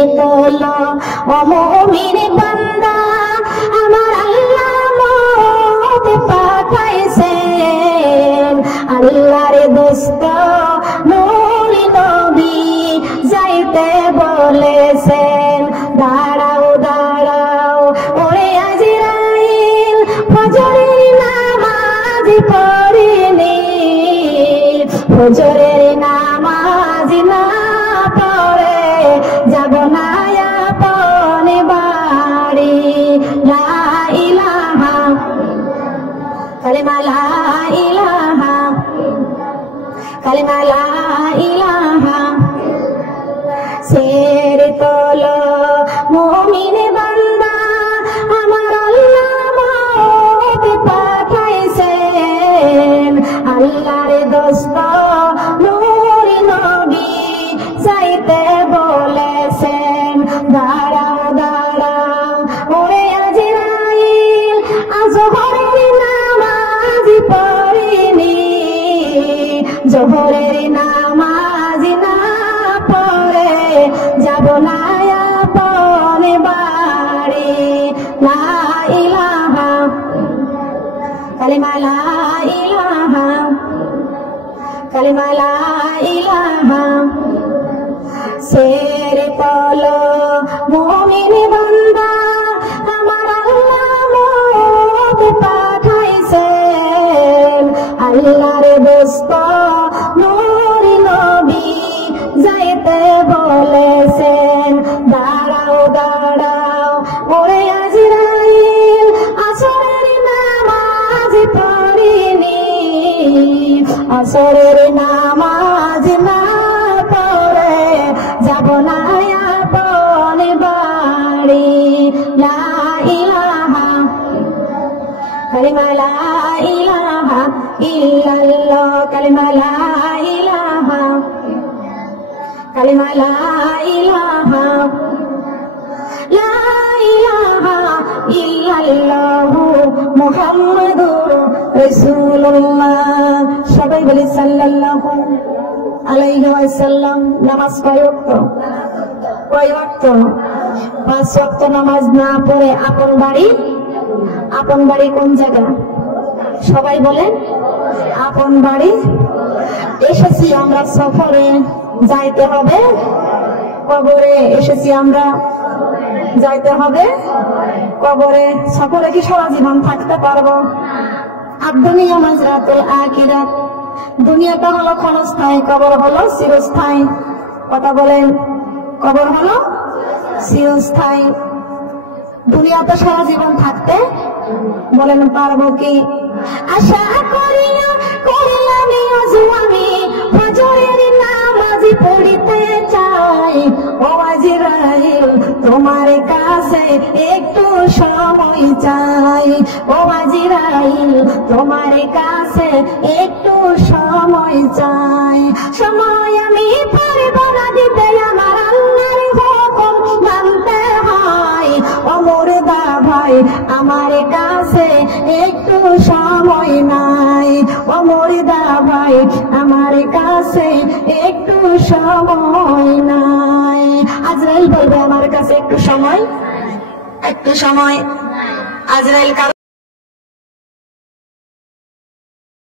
তোলো ও মুমিন বান্দা আমার আল্লাহ মত পাঠাইছেন আল্লাহর দোস্ত নূর নবী যাইতে বলেছেন দাঁড়াও দাঁড়াও ওরে আজরাইল ফজরের নামাজ পড়িনি ফজরের নামাজ না পড়ে যাব না আপন বাড়ি লা ইলাহা কালিমা লা ইলাহা কালিমা লা ইলাহা সের তোলো মুমিন বান্দা আমার আল্লাহ মত পাঠাইছেন আল্লাহর দোস্ত নূর নবী যাইতে বলেছেন দাঁড়াও দাঁড়াও ওরে আজরাইল জোহরের নামাজ পড়িনি জোহরের নামাজ না পড়ে যাব না আপন বাড়ি লা ইলাহা কালিমা লা ইলাহা কালিমা লা ইলাহা সের তোলো মুমিন বান্দা আমার আল্লাহ মত পাঠাইছেন আল্লাহর দোস্ত নূর নবী যাইতে বলেছেন দাঁড়াও দাঁড়াও ওরে আজরাইল আসরের নামাজ পড়িনি আসরের নামাজ না পড়ে যাব না আপন বাড়ি লা ইলাহা কালিমা লা ইলাহা ইল্লাল্লাহ কালিমা লা ইলাহা কালিমা লা ইলাহা লা ইলাহা ইল্লাল্লাহ মুহাম্মাদুর রাসূলুল্লাহ সবাই বলি সাল্লাল্লাহু আলাইহি ওয়াসাল্লাম নামাজ কয় ওয়াক্ত কয় ওয়াক্ত 5 ওয়াক্ত নামাজ না পড়ে আপন বাড়ি কোন জায়গা সবাই বলেন আপন বাড়ি এসেছি আমরা সফরে যাইতে হবে কবরে এসেছি আমরা যাইতে হবে কবরে সফরে কি সারা জীবন থাকতে পারবো আদ-দুনিয়া মাজরাতুল আখিরাত দুনিয়াটা হলো ক্ষণস্থায়ী কবর হলো চিরস্থায়ী কথা বলেন কবর হলো চিরস্থায়ী দুনিয়াতে সারা জীবন থাকতে বলেন পারবো কি আশা করিয়া করলাম ওযু আমি ফজরের নামাজ পড়িতে চাই ও আজরাইল তোমার কাছে একটু সময় চাই ও আজরাইল তোমার কাছে একটু সময় চাই সময় আমি পারবো না দিতে আমার আল্লাহর হুকুম মানতে হয় ও মুর্দা ভাই আমার কাছে একটু সময় নাই ও মুর্দা ভাই আমার কাছে একটু সময় নাই আজরাইল বলবে আমার কাছে একটু সময় আজরাইল